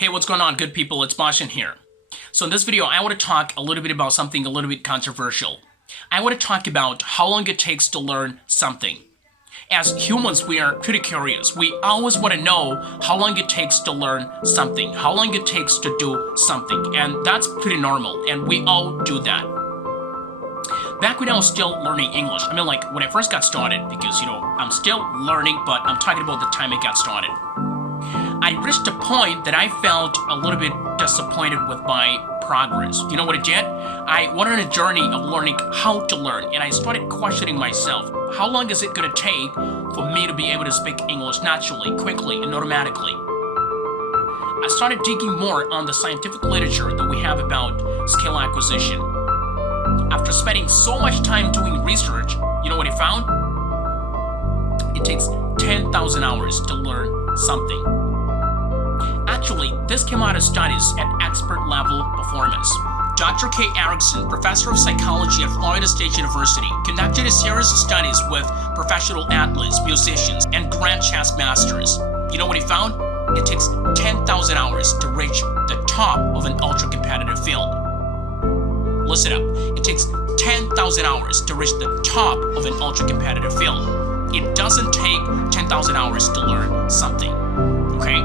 Hey, what's going on, good people? It's Bashan here. So in this video, I want to talk a little bit about something a little bit controversial. I want to talk about how long it takes to learn something. As humans, we are pretty curious. We always want to know how long it takes to learn something, how long it takes to do something, and that's pretty normal, and we all do that. Back when I was still learning English, I mean like when I first got started, because I'm still learning, but I'm talking about the time I got started. I reached a point that I felt a little bit disappointed with my progress. You know what I did? I went on a journey of learning how to learn, and I started questioning myself. How long is it going to take for me to be able to speak English naturally, quickly, and automatically? I started digging more on the scientific literature that we have about skill acquisition. After spending so much time doing research, you know what I found? It takes 10,000 hours to learn something. Actually, this came out of studies at expert level performance. Dr. Kay Erickson, professor of psychology at Florida State University, conducted a series of studies with professional athletes, musicians, and grand chess masters. You know what he found? It takes 10,000 hours to reach the top of an ultra-competitive field. Listen up. It takes 10,000 hours to reach the top of an ultra-competitive field. It doesn't take 10,000 hours to learn something, okay?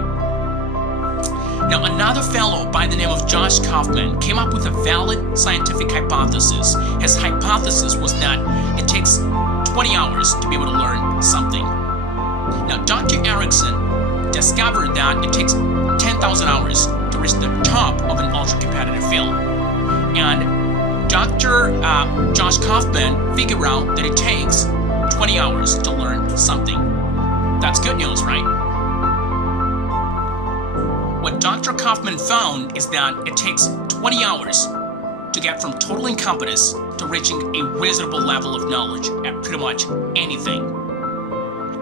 Now, another fellow by the name of Josh Kaufman came up with a valid scientific hypothesis. His hypothesis was that it takes 20 hours to be able to learn something. Now, Dr. Erickson discovered that it takes 10,000 hours to reach the top of an ultra-competitive field. And Dr. Josh Kaufman figured out that it takes 20 hours to learn something. That's good news, right? What Dr. Kaufman found is that it takes 20 hours to get from total incompetence to reaching a reasonable level of knowledge at pretty much anything.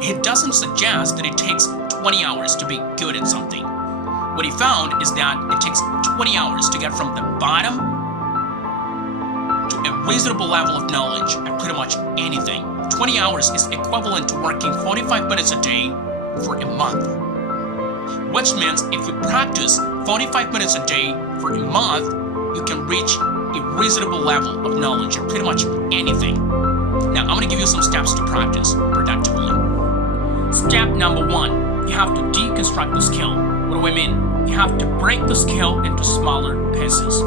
It doesn't suggest that it takes 20 hours to be good at something. What he found is that it takes 20 hours to get from the bottom to a reasonable level of knowledge at pretty much anything. 20 hours is equivalent to working 45 minutes a day for a month. Which means if you practice 45 minutes a day for a month, you can reach a reasonable level of knowledge in pretty much anything. Now, I'm going to give you some steps to practice productively. Step number 1, you have to deconstruct the skill. What do I mean? You have to break the skill into smaller pieces.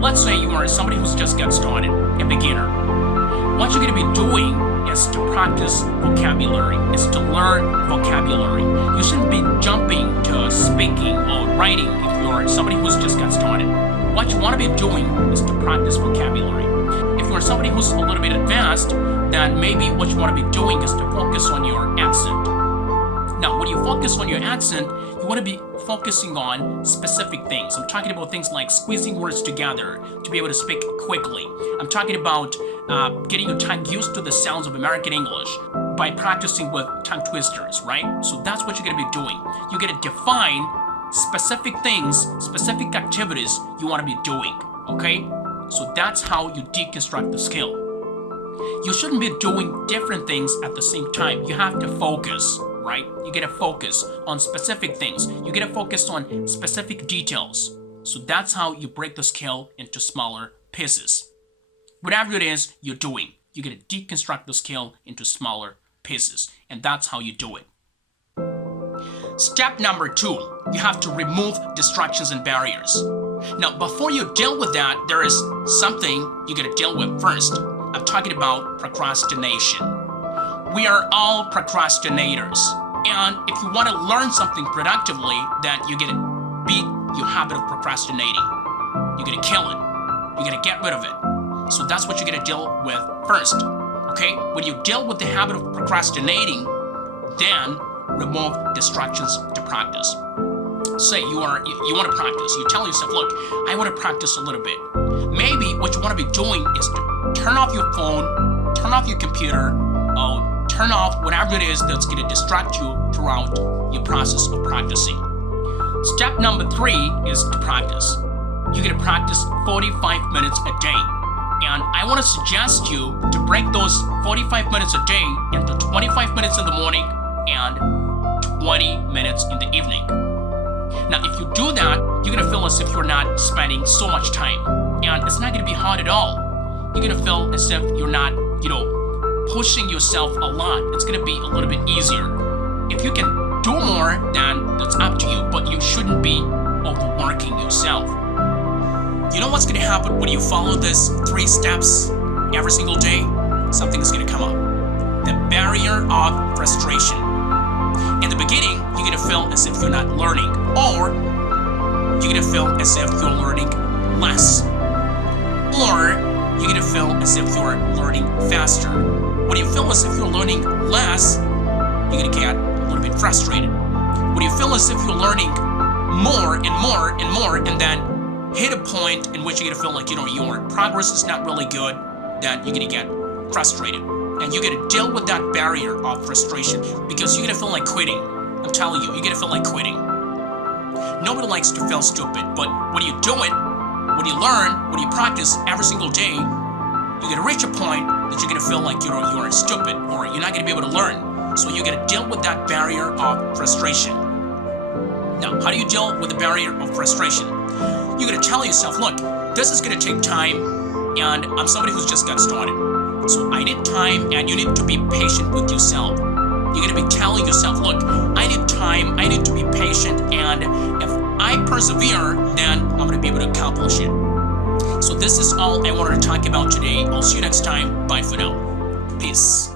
Let's say you are somebody who's just got started, a beginner. What you're going to be doing is to practice vocabulary, is to learn vocabulary. You shouldn't be jumping to speaking or writing if you're somebody who's just got started. What you want to be doing is to practice vocabulary. If you're somebody who's a little bit advanced, then maybe what you want to be doing is to focus on your accent. Now, when you focus on your accent, you want to be focusing on specific things. I'm talking about things like squeezing words together to be able to speak quickly. I'm talking about getting your tongue used to the sounds of American English by practicing with tongue twisters, right? So that's what you're going to be doing. You're going to define specific things, specific activities you want to be doing, okay? So that's how you deconstruct the skill. You shouldn't be doing different things at the same time. You have to focus, right? You get to focus on specific things. You get to focus on specific details. So that's how you break the skill into smaller pieces. Whatever it is you're doing, you get to deconstruct the skill into smaller pieces. And that's how you do it. Step number 2, you have to remove distractions and barriers. Now, before you deal with that, there is something you got to deal with first. I'm talking about procrastination. We are all procrastinators. And if you want to learn something productively, then you got to beat your habit of procrastinating. You got to kill it. You got to get rid of it. So that's what you're going to deal with first. Okay? When you deal with the habit of procrastinating, then remove distractions to practice. Say you want to practice. You tell yourself, look, I want to practice a little bit. Maybe what you want to be doing is to turn off your phone, turn off your computer, or turn off whatever it is that's going to distract you throughout your process of practicing. Step number 3 is to practice. You're going to practice 45 minutes a day. And I want to suggest you to break those 45 minutes a day into 25 minutes in the morning and 20 minutes in the evening. Now, if you you're gonna feel as if you're not spending so much time, and it's not gonna be hard at all. You're gonna feel as if you're not, pushing yourself a lot. It's gonna be a little bit easier. If you can do more, then that's up to you, but you shouldn't be overworking yourself. You know what's gonna happen when you follow these 3 steps every single day? Something is gonna come up. The barrier of frustration. In the beginning, you're gonna feel as if you're not learning, or you're gonna feel as if you're learning less, or you're gonna feel as if you're learning faster. When you feel as if you're learning less, you're gonna get a little bit frustrated. When you feel as if you're learning more and more and more, and then hit a point in which you're gonna feel like your progress is not really good, then you're gonna get frustrated. And you're gonna deal with that barrier of frustration because you're gonna feel like quitting. I'm telling you, you're gonna feel like quitting. Nobody likes to feel stupid, but when you do it, when you learn, when you practice every single day, you're gonna reach a point that you're gonna feel like you're stupid, or you're not gonna be able to learn. So you're gonna deal with that barrier of frustration. Now, how do you deal with the barrier of frustration? You're gonna tell yourself, look, this is gonna take time, and I'm somebody who's just got started. So I need time, and you need to be patient with yourself. You're gonna be telling yourself, look, I need time, I need to be patient, and if I persevere, then I'm gonna be able to accomplish it. So this is all I wanted to talk about today. I'll see you next time. Bye for now. Peace.